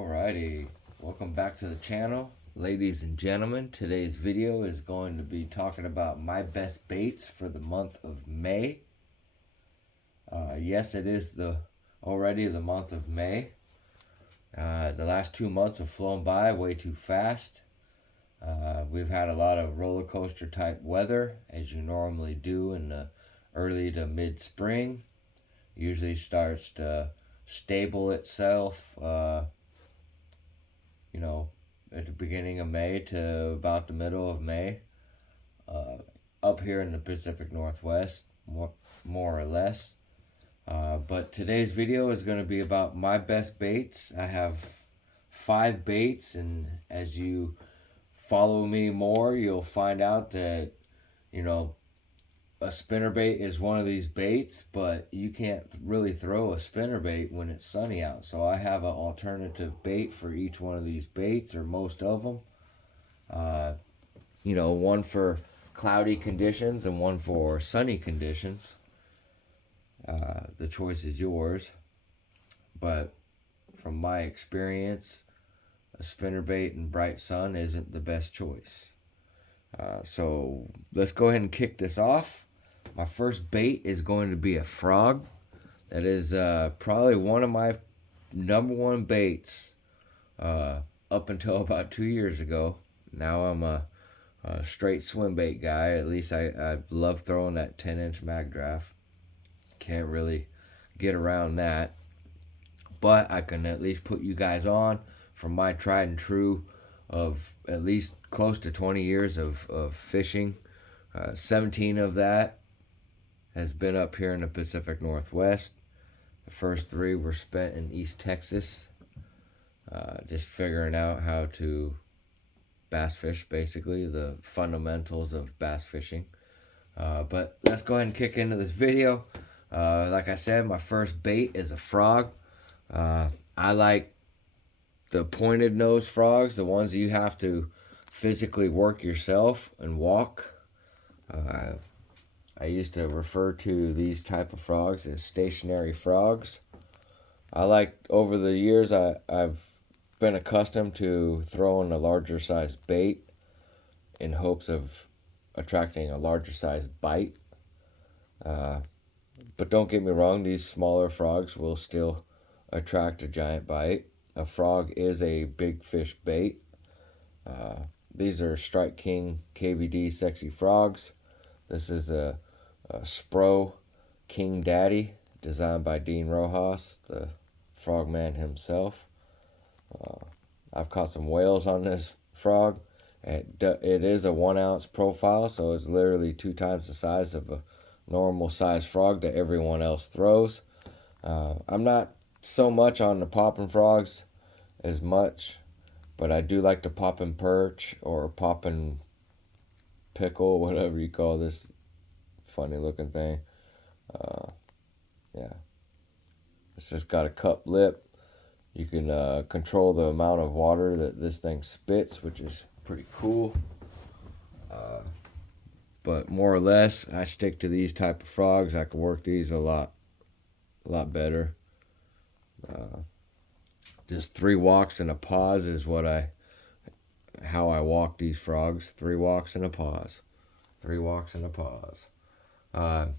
Alrighty, welcome back to the channel, ladies and gentlemen. Today's video is going to be talking about my best baits for the month of May. Yes, it is already the month of May. The last 2 months have flown by way too fast. We've had a lot of roller coaster type weather, as you normally do in the early to mid spring. Usually starts to stable itself. At the beginning of May to about the middle of May, up here in the Pacific Northwest, more or less. But today's video is going to be about my best baits. I have 5 baits, and as you follow me more, you'll find out that, a spinnerbait is one of these baits, but you can't really throw a spinnerbait when it's sunny out. So I have an alternative bait for each one of these baits, or most of them. One for cloudy conditions and one for sunny conditions. The choice is yours. But from my experience, a spinnerbait in bright sun isn't the best choice. So let's go ahead and kick this off. My first bait is going to be a frog. That is probably one of my number one baits up until about 2 years ago. Now I'm a straight swim bait guy. At least I love throwing that 10-inch mag draft. Can't really get around that. But I can at least put you guys on from my tried and true of at least close to 20 years of fishing. 17 of that has been up here in the Pacific Northwest. The first 3 were spent in East Texas, just figuring out how to bass fish, basically, the fundamentals of bass fishing. But let's go ahead and kick into this video. Like I said, my first bait is a frog. I like the pointed nose frogs, the ones that you have to physically work yourself and walk. I used to refer to these type of frogs as stationary frogs. Over the years, I've been accustomed to throwing a larger size bait in hopes of attracting a larger size bite. But don't get me wrong, these smaller frogs will still attract a giant bite. A frog is a big fish bait. These are Strike King KVD Sexy Frogs. This is a Spro King Daddy, designed by Dean Rojas, the frogman himself. I've caught some whales on this frog. It is a 1 ounce profile, so it's literally 2 times the size of a normal size frog that everyone else throws. I'm not so much on the popping frogs as much, but I do like the popping perch or popping pickle, whatever you call this funny looking thing. Yeah, it's just got a cup lip. You can control the amount of water that this thing spits, which is pretty cool. But more or less, I stick to these type of frogs. I can work these a lot better. Just 3 walks and a pause is how I walk these frogs. 3 walks and a pause. 3 walks and a pause.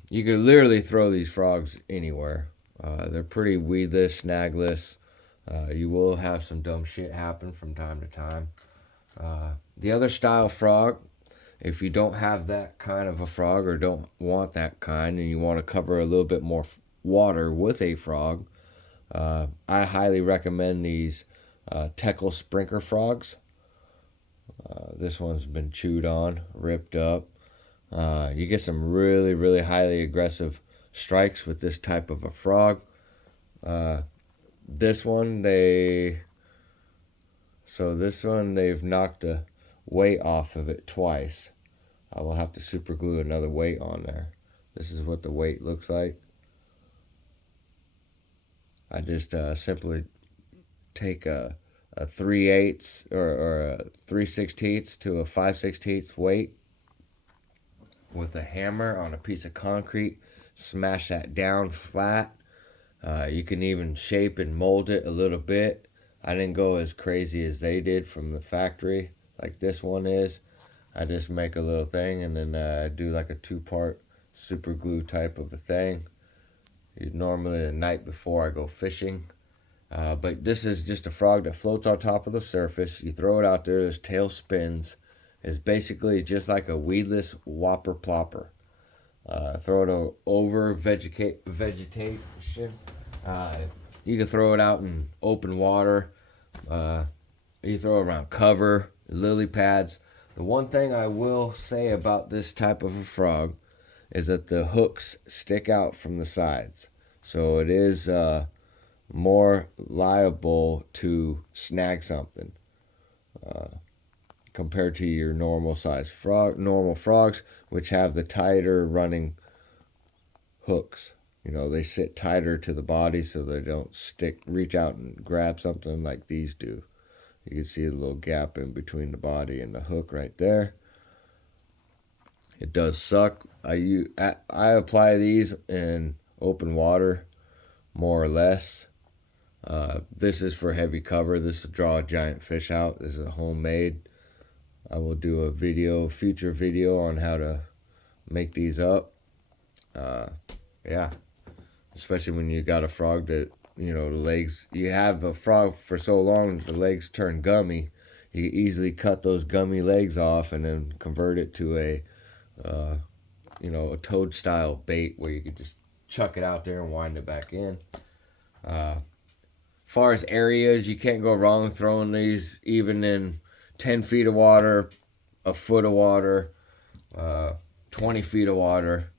You could literally throw these frogs anywhere. They're pretty weedless, snagless. You will have some dumb shit happen from time to time. The other style frog, if you don't have that kind of a frog or don't want that kind and you want to cover a little bit more water with a frog, I highly recommend these Teckle Sprinkler frogs. This one's been chewed on, ripped up. You get some really, really highly aggressive strikes with this type of a frog. This one, they've knocked the weight off of it twice. I will have to super glue another weight on there. This is what the weight looks like. I just simply take a 3/8 or a 3/16 to a 5/16 weight with a hammer on a piece of concrete, smash that down flat. You can even shape and mold it a little bit I didn't go as crazy as they did from the factory, like this one is. I just make a little thing and then do like a 2-part super glue type of a thing. Normally the night before I go fishing. But this is just a frog that floats on top of the surface. You throw it out there, his tail spins. It's basically just like a weedless whopper plopper. Throw it over vegetation. You can throw it out in open water. You throw it around cover, lily pads. The one thing I will say about this type of a frog is that the hooks stick out from the sides. So it is more liable to snag something compared to your normal frogs, which have the tighter running hooks. They sit tighter to the body so they don't reach out and grab something like these do. You can see the little gap in between the body and the hook right there. It does suck. I apply these in open water, more or less. This is for heavy cover. This will draw a giant fish out. This is homemade. I will do a future video on how to make these up. Yeah. Especially when you got a frog that, the legs, you have a frog for so long, the legs turn gummy. You can easily cut those gummy legs off and then convert it to a toad style bait where you could just chuck it out there and wind it back in. Far as areas, you can't go wrong throwing these even in 10 feet of water, a foot of water, 20 feet of water,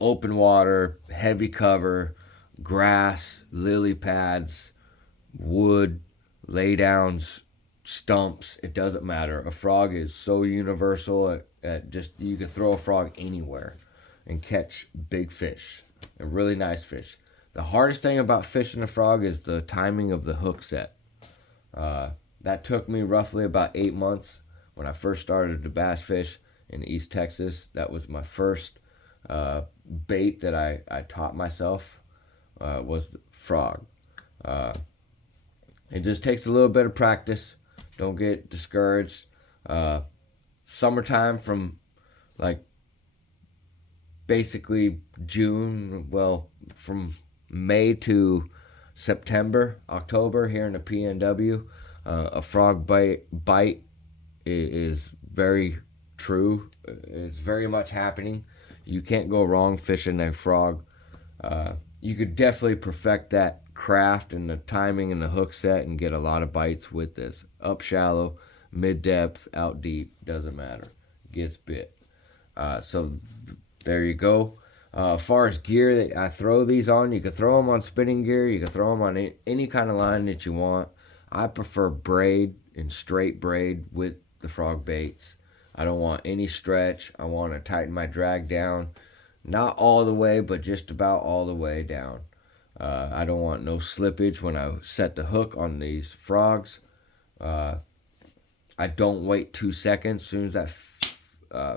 open water, heavy cover, grass, lily pads, wood, laydowns, stumps. It doesn't matter. A frog is so universal at just, you can throw a frog anywhere and catch big fish and really nice fish. The hardest thing about fishing a frog is the timing of the hook set. That took me roughly about 8 months when I first started to bass fish in East Texas. That was my first bait that I taught myself, was the frog. It just takes a little bit of practice. Don't get discouraged. Summertime from like basically June, from May to September, October here in the PNW, a frog bite is very true. It's very much happening. You can't go wrong fishing a frog. You could definitely perfect that craft and the timing and the hook set and get a lot of bites with this. Up shallow, mid depth, out deep, doesn't matter. Gets bit. So there you go. As far as gear that I throw these on, you can throw them on spinning gear. You can throw them on any kind of line that you want. I prefer braid and straight braid with the frog baits. I don't want any stretch. I want to tighten my drag down. Not all the way, but just about all the way down. I don't want no slippage when I set the hook on these frogs. I don't wait 2 seconds. As soon as that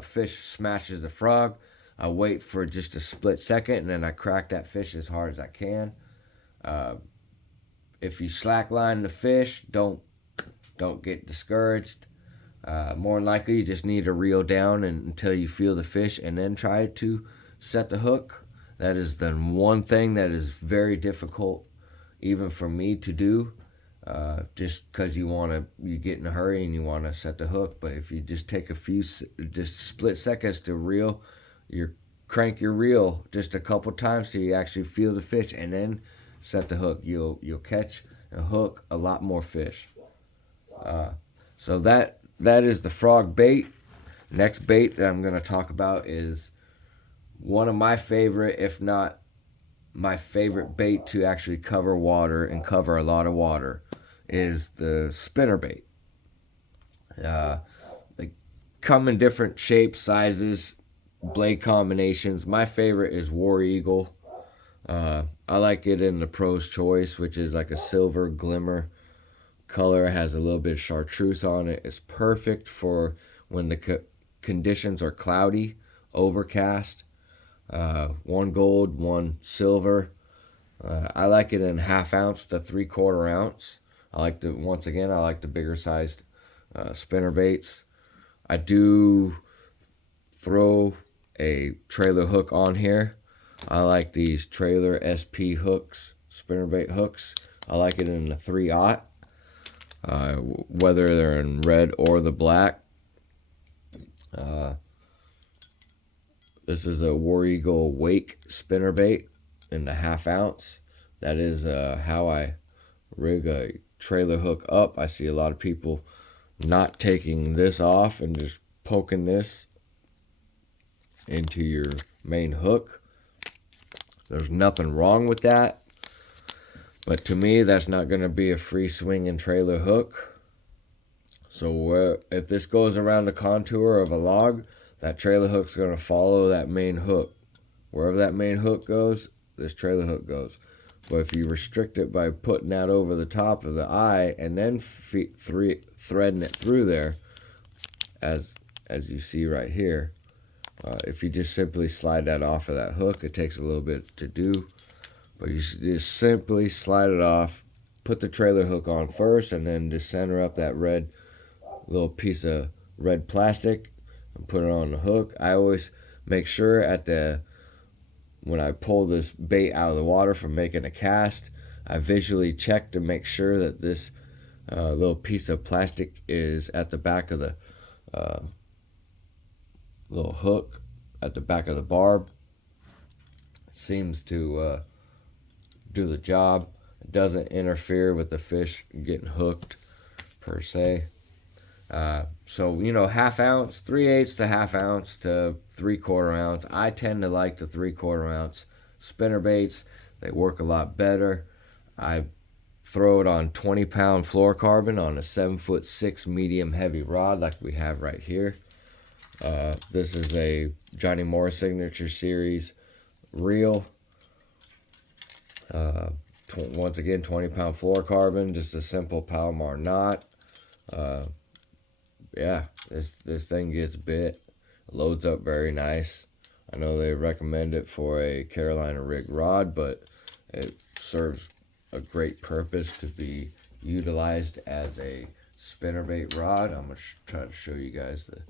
fish smashes the frog, I wait for just a split second, and then I crack that fish as hard as I can. If you slackline the fish, don't get discouraged. More than likely, you just need to reel down until you feel the fish, and then try to set the hook. That is the one thing that is very difficult, even for me to do. Just because you get in a hurry and you want to set the hook. But if you just take just split seconds to reel, crank your reel just a couple times till you actually feel the fish, and then set the hook. You'll catch and hook a lot more fish. So that is the frog bait. Next bait that I'm going to talk about is one of my favorite, if not my favorite bait to actually cover water and cover a lot of water, is the spinner bait. They come in different shapes, sizes, blade combinations. My favorite is War Eagle. I like it in the Pro's Choice, which is like a silver glimmer color. It has a little bit of chartreuse on it. It's perfect for when the conditions are cloudy, overcast. One gold, one silver. I like it in 1/2 ounce to 3/4 ounce. Once again, I like the bigger sized spinner baits. I do throw a trailer hook on here. I like these trailer SP hooks, spinnerbait hooks. I like it in the 3/0, whether they're in red or the black. This is a War Eagle Wake spinnerbait in the 1/2 ounce. That is how I rig a trailer hook up. I see a lot of people not taking this off and just poking this into your main hook. There's nothing wrong with that, but to me that's not going to be a free swinging trailer hook. So if this goes around the contour of a log, that trailer hook's going to follow that main hook. Wherever that main hook goes, this trailer hook goes. But if you restrict it by putting that over the top of the eye and then threading it through there, as you see right here, if you just simply slide that off of that hook, it takes a little bit to do, but you just simply slide it off, put the trailer hook on first, and then just center up that red little piece of red plastic and put it on the hook. I always make sure when I pull this bait out of the water from making a cast, I visually check to make sure that this little piece of plastic is at the back of the little hook, at the back of the barb. Seems to do the job. It doesn't interfere with the fish getting hooked per se. So 1/2 ounce, 3/8 to 1/2 ounce to 3/4 ounce. I tend to like the 3/4 ounce spinner baits. They work a lot better. I throw it on 20-pound fluorocarbon on a 7'6" medium heavy rod like we have right here. This is a Johnny Moore Signature Series reel. Once again, 20-pound fluorocarbon, just a simple Palomar knot. Yeah, this thing gets bit. Loads up very nice. I know they recommend it for a Carolina rig rod, but it serves a great purpose to be utilized as a spinnerbait rod. I'm going to try to show you guys the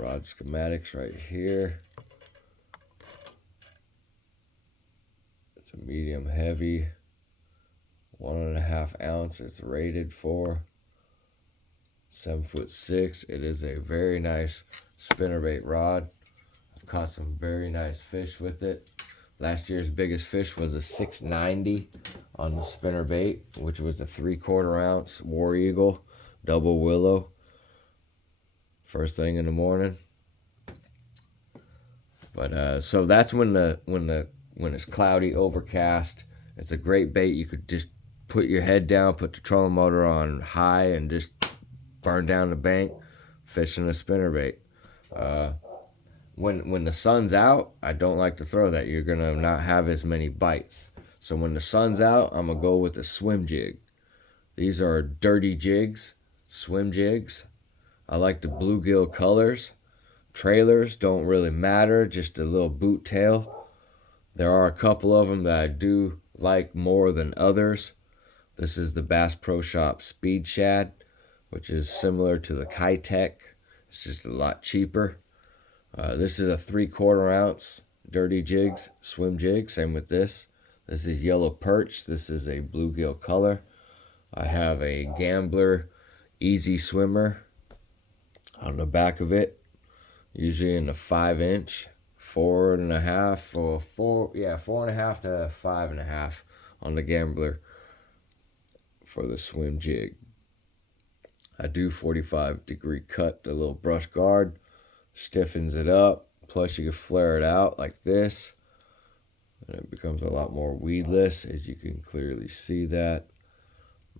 rod schematics right here. It's a medium heavy, 1.5 ounce. It's rated for 7'6". It is a very nice spinnerbait rod. I've caught some very nice fish with it. Last year's biggest fish was a 690 on the spinnerbait, which was a 3/4 ounce War Eagle double willow. First thing in the morning. But so that's when it's cloudy, overcast. It's a great bait. You could just put your head down, put the trolling motor on high, and just burn down the bank fishing a spinnerbait. When the sun's out, I don't like to throw that. You're gonna not have as many bites. So when the sun's out, I'm gonna go with a swim jig. These are dirty jigs, swim jigs. I like the bluegill colors. Trailers don't really matter, just a little boot tail. There are a couple of them that I do like more than others. This is the Bass Pro Shop Speed Shad, which is similar to the Kitech. It's just a lot cheaper. This is a 3/4 ounce dirty jigs, swim jig. Same with this. This is yellow perch. This is a bluegill color. I have a Gambler Easy Swimmer on the back of it. Usually in the 5-inch, 4.5 or 4.5 to 5.5 on the Gambler for the swim jig. I do 45-degree cut, the little brush guard, stiffens it up. Plus you can flare it out like this, and it becomes a lot more weedless, as you can clearly see that.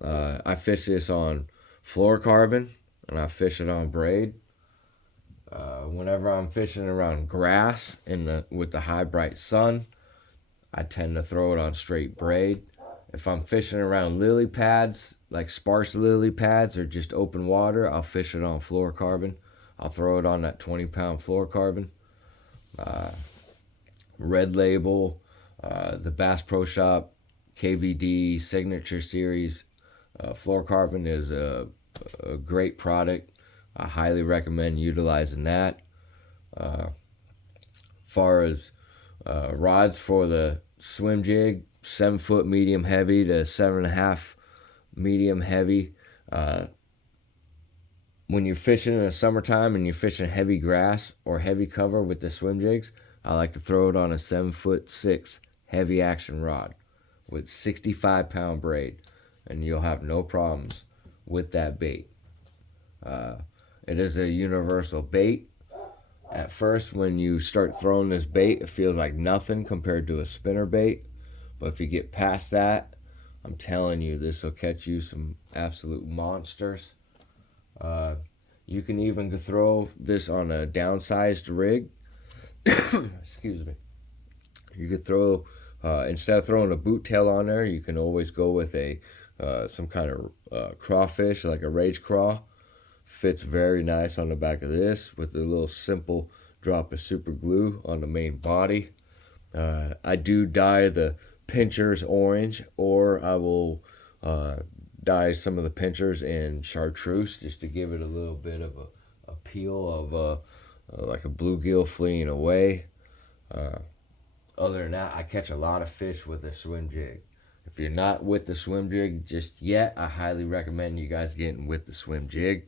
I fish this on fluorocarbon, and I fish it on braid. Whenever I'm fishing around grass with the high bright sun, I tend to throw it on straight braid. If I'm fishing around lily pads, like sparse lily pads or just open water, I'll fish it on fluorocarbon. I'll throw it on that 20-pound fluorocarbon. Red Label, the Bass Pro Shop KVD Signature Series fluorocarbon is a great product. I highly recommend utilizing that. Far as rods for the swim jig, 7-foot medium heavy to 7.5 medium heavy. When you're fishing in the summertime and you're fishing heavy grass or heavy cover with the swim jigs, I like to throw it on a 7'6" heavy action rod with 65-pound braid, and you'll have no problems with that bait. It is a universal bait. At first, when you start throwing this bait, it feels like nothing compared to a spinner bait. But if you get past that, I'm telling you, this will catch you some absolute monsters. You can even throw this on a downsized rig. Excuse me. You could throw, instead of throwing a boot tail on there, you can always go with a some kind of crawfish, like a rage craw. Fits very nice on the back of this with a little simple drop of super glue on the main body. I do dye the pinchers orange, or I will dye some of the pinchers in chartreuse just to give it a little bit of a peel of like a bluegill fleeing away. Other than that, I catch a lot of fish with a swim jig. If you're not with the swim jig just yet, I highly recommend you guys getting with the swim jig.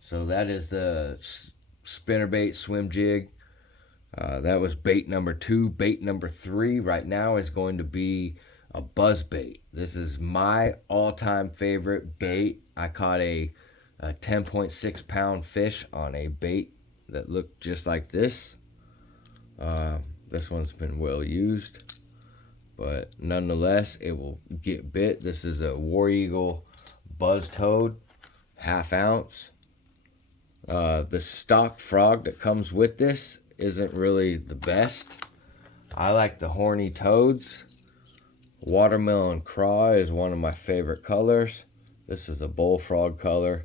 So that is the spinnerbait swim jig. That was bait number 2. Bait number 3 right now is going to be a buzz bait. This is my all-time favorite bait. I caught a 10.6 pound fish on a bait that looked just like this. This one's been well used, but nonetheless, it will get bit. This is a War Eagle Buzz Toad, 1/2 ounce. The stock frog that comes with this isn't really the best. I like the horny toads. Watermelon craw is one of my favorite colors. This is a bullfrog color.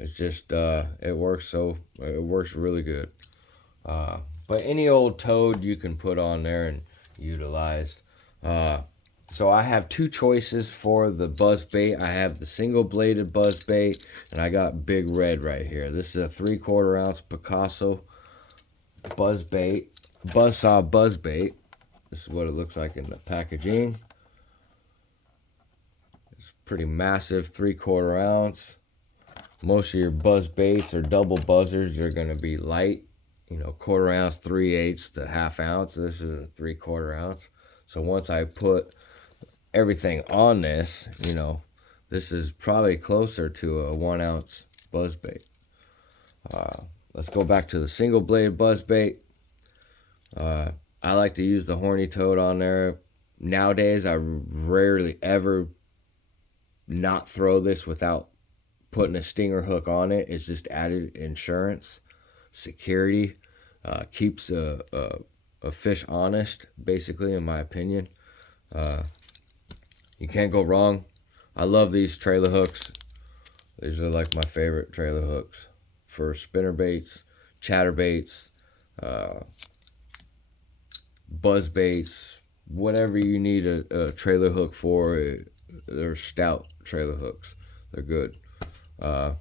It's just it works really good. But any old toad you can put on there and utilize. So I have 2 choices for the buzz bait. I have the single bladed buzz bait, and I got Big Red right here. This is a 3/4 ounce Picasso buzz bait, buzzsaw buzz bait. This is what it looks like in the packaging. It's pretty massive, 3/4 ounce. Most of your buzz baits or double buzzers are going to be light, 1/4 ounce, 3/8 to 1/2 ounce. This is a 3/4 ounce. So once I put everything on this, this is probably closer to a 1 ounce buzz bait. Let's go back to the single blade buzz bait. I like to use the horny toad on there. Nowadays, I rarely ever not throw this without putting a stinger hook on it. It's just added insurance, security, keeps a fish honest, basically, in my opinion. You can't go wrong. I love these trailer hooks. These are like my favorite trailer hooks for spinner baits, chatter baits, buzz baits, whatever you need a trailer hook for. They're stout trailer hooks. They're good. But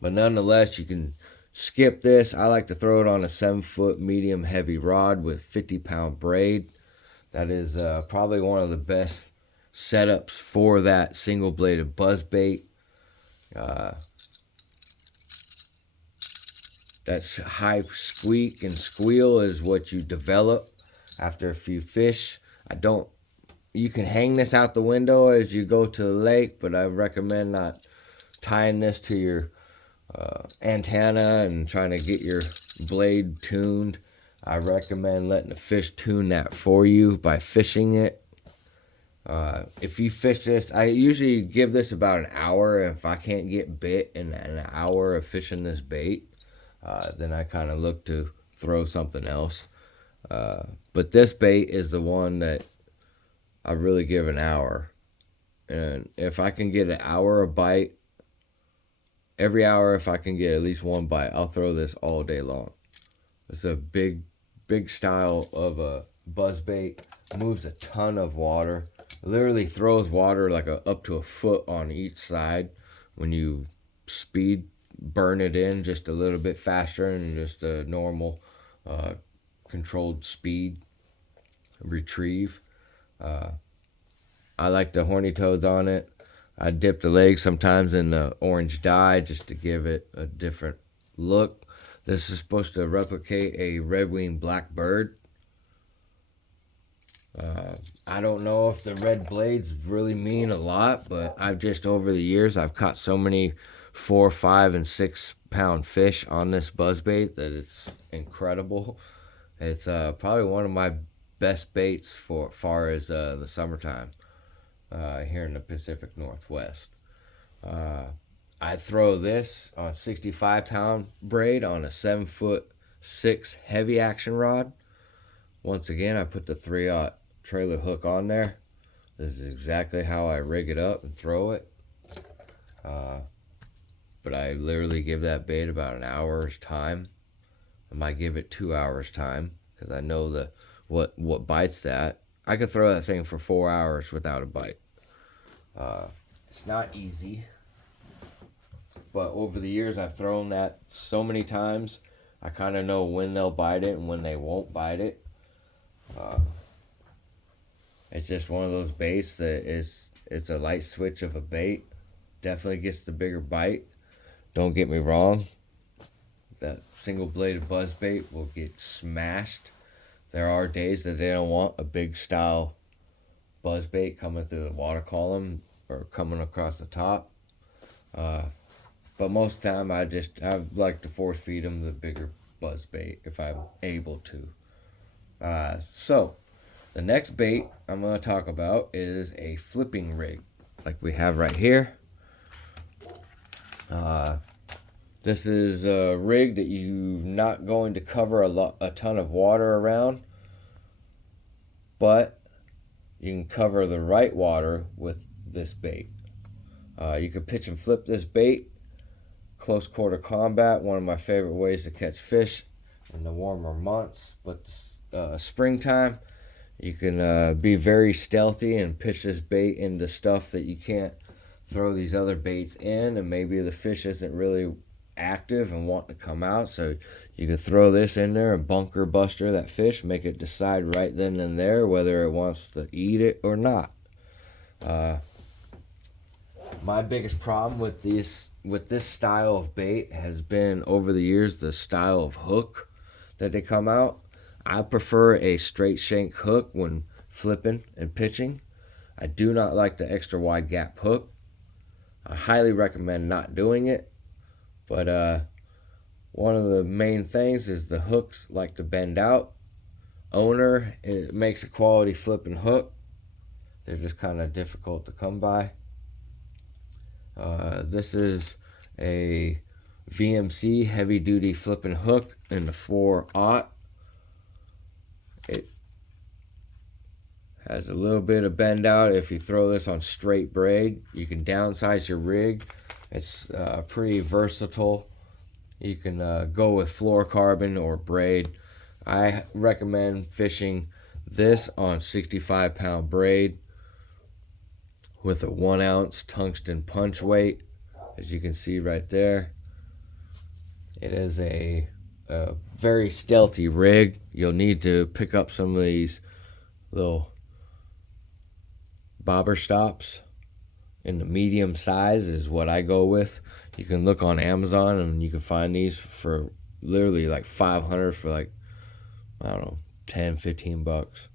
nonetheless, you can skip this. I like to throw it on a 7-foot medium heavy rod with 50-pound braid. That is probably one of the best setups for that single bladed buzz bait. That high squeak and squeal is what you develop after a few fish. You can hang this out the window as you go to the lake, but I recommend not tying this to your antenna and trying to get your blade tuned. I recommend letting the fish tune that for you by fishing it. If you fish this, I usually give this about an hour. If I can't get bit in an hour of fishing this bait, then I kind of look to throw something else. But this bait is the one that I really give an hour. And if I can get an hour a bite, every hour if I can get at least one bite, I'll throw this all day long. It's a big style of a buzzbait, moves a ton of water. It literally throws water like up to a foot on each side when you speed burn it in just a little bit faster than just a normal controlled speed retrieve. I like the horny toads on it. I dip the legs sometimes in the orange dye just to give it a different look. This is supposed to replicate a red-winged blackbird. I don't know if the red blades really mean a lot, but I've just over the years I've caught so many 4, 5, and 6 pound fish on this buzzbait that it's incredible. It's probably one of my best baits for far as the summertime here in the Pacific Northwest. I throw this on 65 pound braid on a 7'6" heavy action rod. Once again, I put the 3/0 trailer hook on there. This is exactly how I rig it up and throw it. But I literally give that bait about an hour's time. I might give it 2 hours time because I know what bites that. I could throw that thing for 4 hours without a bite. It's not easy, but over the years I've thrown that so many times, I kind of know when they'll bite it and when they won't bite it. It's just one of those baits that it's a light switch of a bait. Definitely gets the bigger bite. Don't get me wrong. That single bladed buzz bait will get smashed. There are days that they don't want a big style buzz bait coming through the water column or coming across the top. But most of the time I like to force feed them the bigger buzz bait if I'm able to. So the next bait I'm going to talk about is a flipping rig, like we have right here. This is a rig that you're not going to cover a ton of water around, but you can cover the right water with this bait. You can pitch and flip this bait. Close quarter combat, one of my favorite ways to catch fish in the warmer months. But springtime, you can be very stealthy and pitch this bait into stuff that you can't throw these other baits in, and maybe the fish isn't really active and want to come out, so you can throw this in there and bunker buster that fish, make it decide right then and there whether it wants to eat it or not. My biggest problem with this style of bait has been over the years the style of hook that they come out. I prefer a straight shank hook when flipping and pitching. I do not like the extra wide gap hook. I highly recommend not doing it. But one of the main things is the hooks like to bend out. Owner, it makes a quality flipping hook. They're just kind of difficult to come by. This is a VMC heavy duty flipping hook in the 4/0. It has a little bit of bend out. If you throw this on straight braid, you can downsize your rig. It's pretty versatile. You can go with fluorocarbon or braid. I recommend fishing this on 65 pound braid with a 1 ounce tungsten punch weight, as you can see right there. It is a very stealthy rig. You'll need to pick up some of these little bobber stops in the medium size is what I go with. You can look on Amazon and you can find these for literally like $500 for like, I don't know, 10, 15 bucks.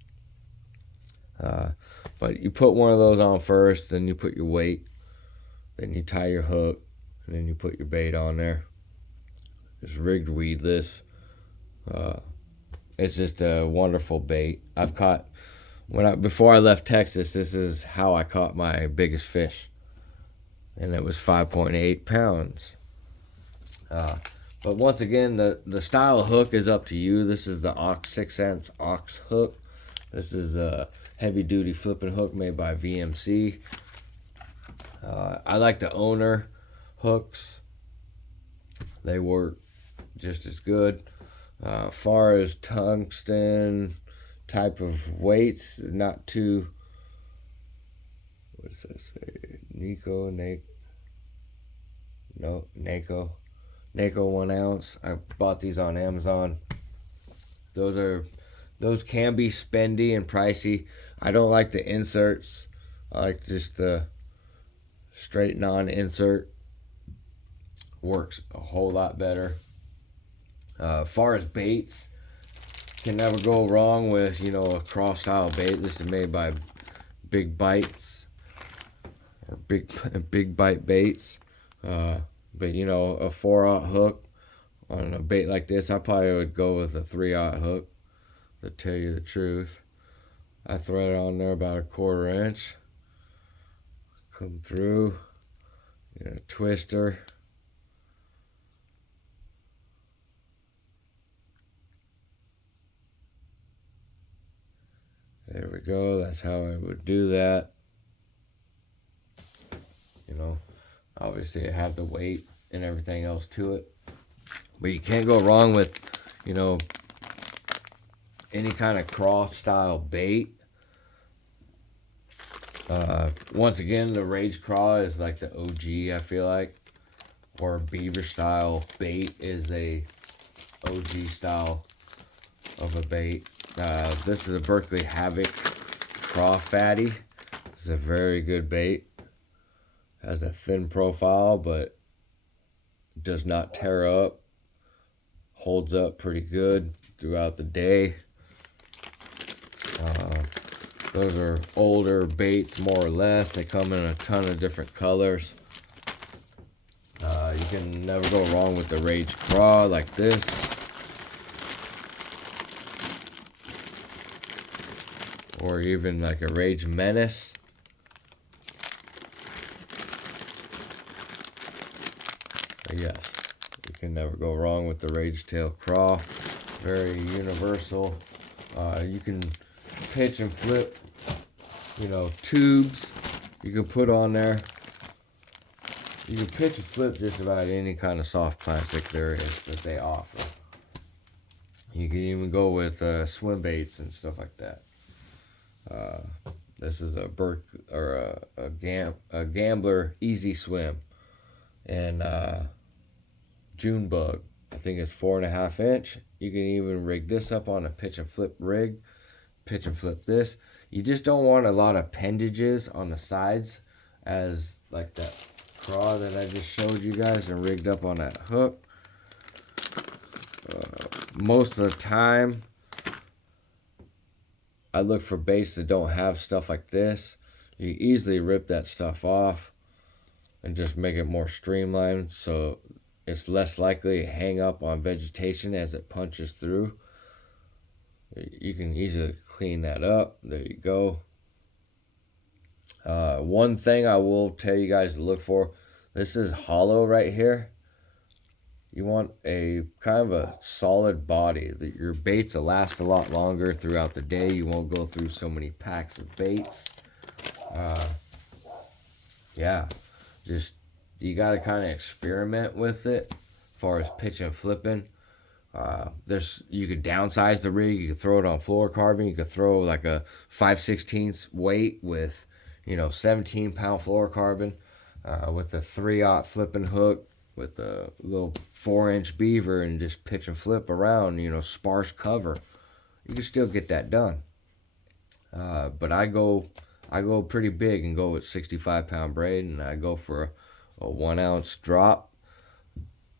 But you put one of those on first, then you put your weight, then you tie your hook, and then you put your bait on there. It's rigged weedless. It's just a wonderful bait. I've caught before I left Texas, this is how I caught my biggest fish, and it was 5.8 pounds. But once again, the style of hook is up to you. This is the Ox 6 Ox hook. This is a heavy duty flipping hook made by VMC. I like the Owner hooks. They work just as good. Far as tungsten, type of weights, not too, what does that say? NACO 1 ounce. I bought these on Amazon. Those can be spendy and pricey. I don't like the inserts. I like just the straight non-insert. Works a whole lot better. Far as baits, can never go wrong with, a cross style bait. This is made by Big Bites, or Big Bite Baits. But a 4/0 hook on a bait like this, I probably would go with a 3/0 hook, to tell you the truth. I thread it on there about 1/4 inch. Come through, twister. There we go. That's how I would do that. Obviously I have the weight and everything else to it. But you can't go wrong with, any kind of cross style bait. Once again, the Rage Craw is like the OG, I feel like. Or beaver style bait is a OG style of a bait. This is a Berkley Havoc Craw Fatty. It's a very good bait. Has a thin profile, but does not tear up. Holds up pretty good throughout the day. Those are older baits, more or less. They come in a ton of different colors. You can never go wrong with the Rage Craw like this. Or even like a Rage Menace. But yes, you can never go wrong with the Rage Tail Craw. Very universal. You can pitch and flip, tubes you can put on there. You can pitch and flip just about any kind of soft plastic there is that they offer. You can even go with swim baits and stuff like that. This is a Gambler Easy Swim, and June Bug. I think it's 4.5 inch. You can even rig this up on a pitch and flip rig. Pitch and flip this. You just don't want a lot of appendages on the sides, as like that craw that I just showed you guys and rigged up on that hook. Most of the time, I look for baits that don't have stuff like this. You easily rip that stuff off and just make it more streamlined, so it's less likely to hang up on vegetation as it punches through. You can easily clean that up. There you go. One thing I will tell you guys to look for, this is hollow right here. You want a kind of a solid body. Your baits will last a lot longer throughout the day. You won't go through so many packs of baits. Just you got to kind of experiment with it as far as pitch and flipping. You could downsize the rig. You could throw it on fluorocarbon. You could throw like a 5/16 weight with 17-pound fluorocarbon with a 3/0 flipping hook with a little 4-inch beaver, and just pitch and flip around, sparse cover. You can still get that done. But I go pretty big and go with 65-pound braid, and I go for a 1 ounce drop.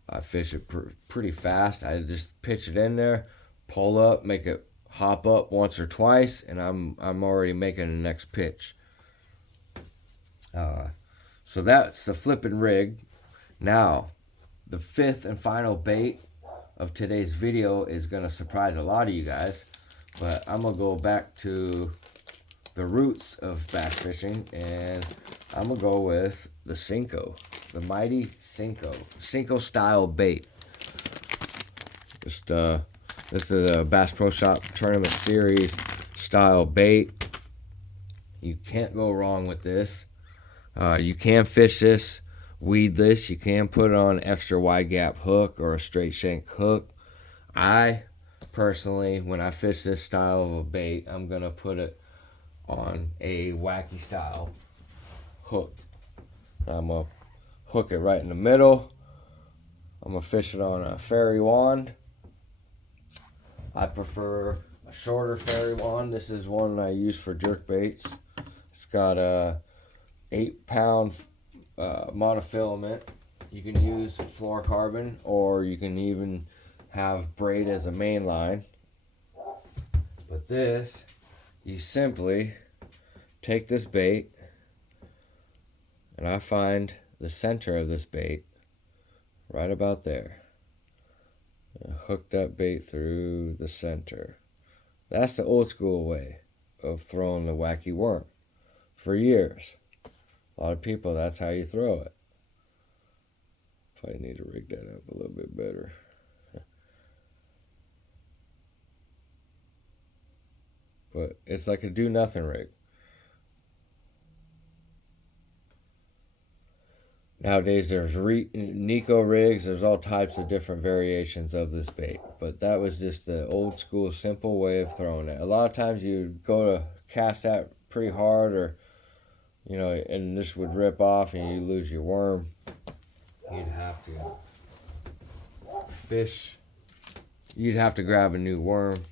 I fish it pretty fast. I just pitch it in there, pull up, make it hop up once or twice, and I'm already making the next pitch. So that's the flipping rig. Now, the 5th and final bait of today's video is going to surprise a lot of you guys, but I'm going to go back to the roots of bass fishing, and I'm going to go with the Senko, the mighty Senko style bait. This is a Bass Pro Shop Tournament Series style bait. You can't go wrong with this. You can fish this weedless. You can put it on an extra wide gap hook or a straight shank hook. I personally, when I fish this style of a bait, I'm going to put it on a wacky style hook. I'm going to hook it right in the middle. I'm going to fish it on a fairy wand. I prefer a shorter fairy wand. This is one I use for jerk baits. It's got a 8-pound monofilament. You can use fluorocarbon, or you can even have braid as a main line. But this, you simply take this bait, and I find the center of this bait right about there. And hook that bait through the center. That's the old school way of throwing the wacky worm. For years, a lot of people, that's how you throw it. Probably need to rig that up a little bit better. But it's like a do-nothing rig. Nowadays, there's Nico rigs. There's all types of different variations of this bait. But that was just the old school, simple way of throwing it. A lot of times you go to cast that pretty hard, or, and this would rip off and you lose your worm. You'd have to fish. You'd have to grab a new worm.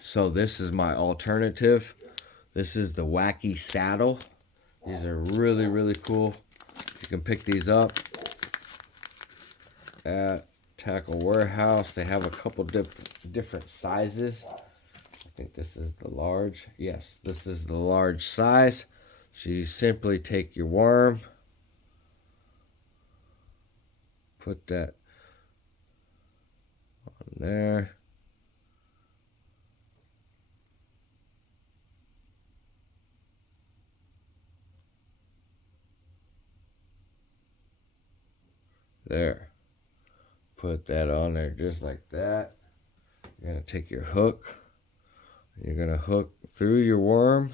So this is my alternative. This is the Wacky Saddle. These are really, really cool. You can pick these up at Tackle Warehouse. They have a couple different sizes. I think this is the large. Yes, this is the large size. So you simply take your worm, put that on there. There. Put that on there just like that. You're going to take your hook. You're going to hook through your worm,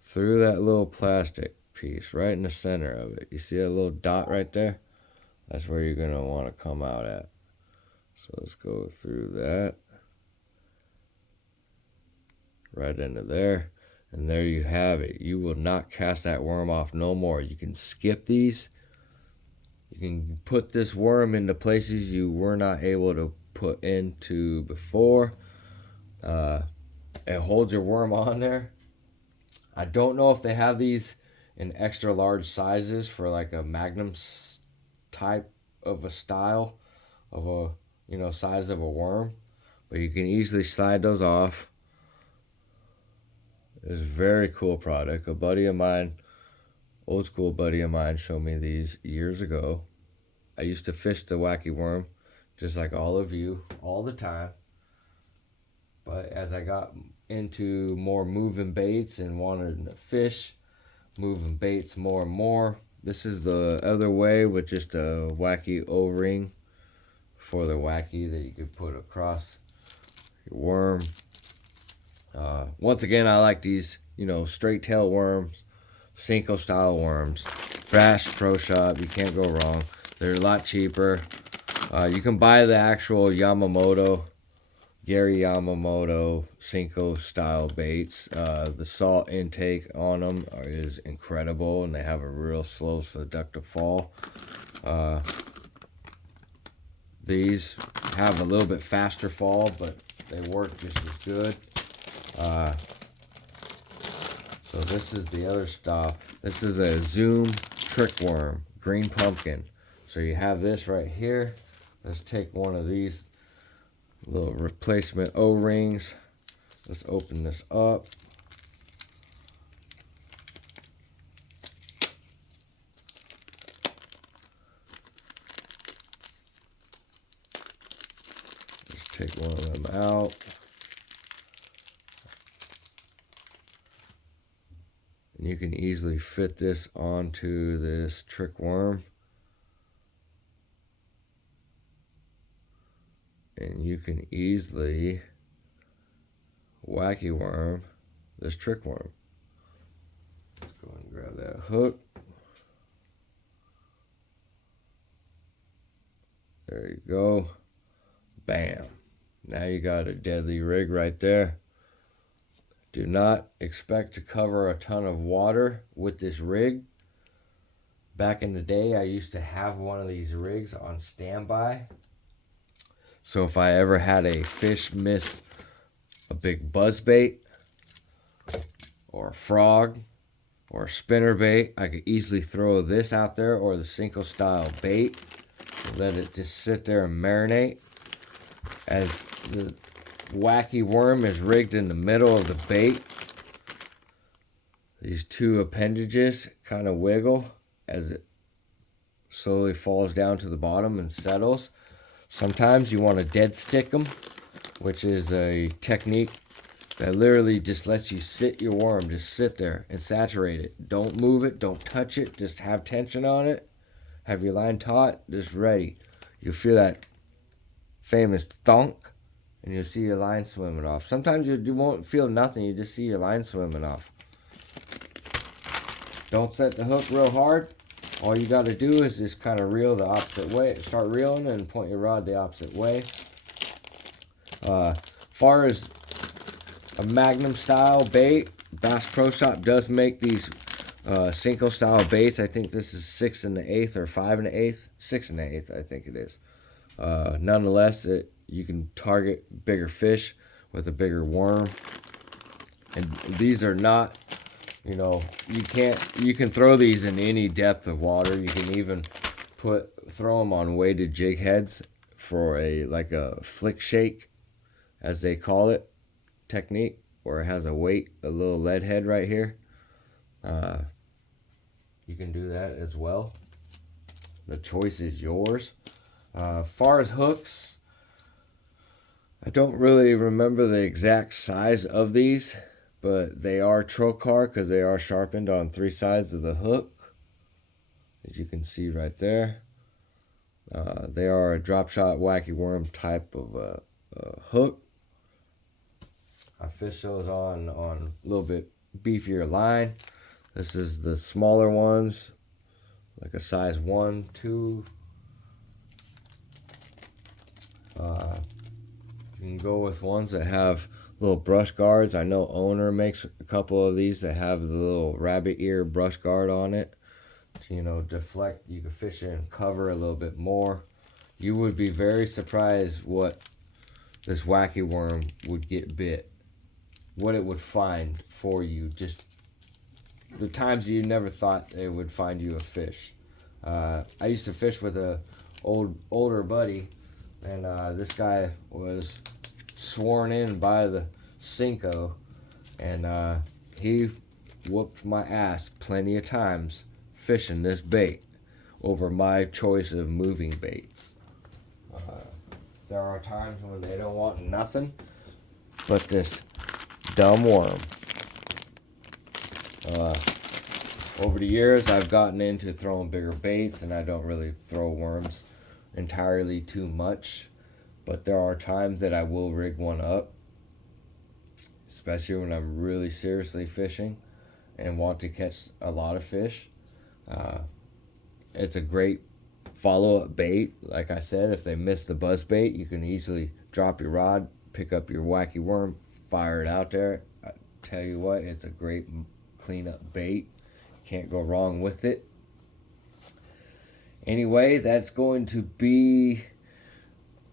through that little plastic piece, right in the center of it. You see that little dot right there? That's where you're going to want to come out at. So let's go through that. Right into there. And there you have it. You will not cast that worm off no more. You can skip these. You can put this worm into places you were not able to put into before. It holds your worm on there. I don't know if they have these in extra large sizes for like a Magnum type of a style of a, size of a worm. But you can easily slide those off. It's a very cool product. A buddy of mine, old school buddy of mine, showed me these years ago. I used to fish the wacky worm just like all of you all the time. But as I got into more moving baits and wanted to fish moving baits more and more, this is the other way with just a wacky O-ring for the wacky that you could put across your worm. Once again, I like these, straight tail worms, Senko style worms. Bass Pro Shop, you can't go wrong. They're a lot cheaper. You can buy the actual Gary Yamamoto Senko style baits. The salt intake on them is incredible, and they have a real slow, seductive fall. These have a little bit faster fall, but they work just as good. So this is the other style. This is a Zoom trick worm, green pumpkin. So you have this right here. Let's take one of these little replacement O-rings. Let's open this up. Let's take one of them out. And you can easily fit this onto this trick worm. And you can easily wacky worm this trick worm. Let's go and grab that hook. There you go. Bam. Now you got a deadly rig right there. Do not expect to cover a ton of water with this rig. Back in the day, I used to have one of these rigs on standby. So if I ever had a fish miss a big buzzbait or a frog or a spinnerbait, I could easily throw this out there or the Senko style bait. Let it just sit there and marinate. As the wacky worm is rigged in the middle of the bait, these two appendages kind of wiggle as it slowly falls down to the bottom and settles. Sometimes you want to dead stick them, which is a technique that literally just lets you sit your worm, just sit there and saturate it. Don't move it, don't touch it, just have tension on it. Have your line taut, just ready. You'll feel that famous thunk, and you'll see your line swimming off. Sometimes you won't feel nothing, you just see your line swimming off. Don't set the hook real hard. All you got to do is just kind of reel the opposite way. Start reeling and point your rod the opposite way. Far as a Magnum style bait, Bass Pro Shop does make these Senko style baits. I think this is 6 1/8 or 5 1/8. 6 1/8, I think it is. Nonetheless, you can target bigger fish with a bigger worm. And these are not, you can throw these in any depth of water. You can even throw them on weighted jig heads for like a flick shake, as they call it, technique, where it has a little lead head right here. You can do that as well. The choice is yours. Far as hooks, I don't really remember the exact size of these, but they are trocar because they are sharpened on 3 sides of the hook, as you can see right there. They are a drop shot wacky worm type of hook. I fish those on a little bit beefier line. This is the smaller ones, like a size 1, 2. You can go with ones that have little brush guards. I know Owner makes a couple of these that have the little rabbit ear brush guard on it to, deflect. You can fish it and cover a little bit more. You would be very surprised what this wacky worm would get bit, what it would find for you, just the times you never thought it would find you a fish. I used to fish with a older buddy, and this guy was sworn in by the Senko, and he whooped my ass plenty of times fishing this bait over my choice of moving baits. There are times when they don't want nothing but this dumb worm. Over the years, I've gotten into throwing bigger baits, and I don't really throw worms entirely too much, but there are times that I will rig one up, especially when I'm really seriously fishing and want to catch a lot of fish. It's a great follow-up bait. Like I said, if they miss the buzz bait, you can easily drop your rod, pick up your wacky worm, fire it out there. I tell you what, it's a great cleanup bait. Can't go wrong with it. Anyway, that's going to be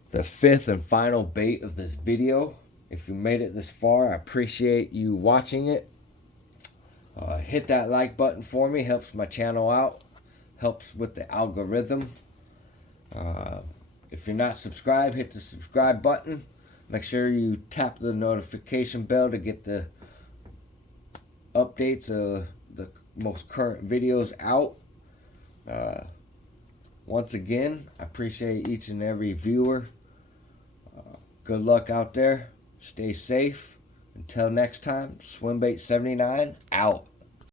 the 5th and final bait of this video. If you made it this far, I appreciate you watching it. Hit that like button for me, helps my channel out, helps with the algorithm. If you're not subscribed, hit the subscribe button. Make sure you tap the notification bell to get the updates of the most current videos out. Once again, I appreciate each and every viewer. Good luck out there. Stay safe. Until next time, Swimbait79 out.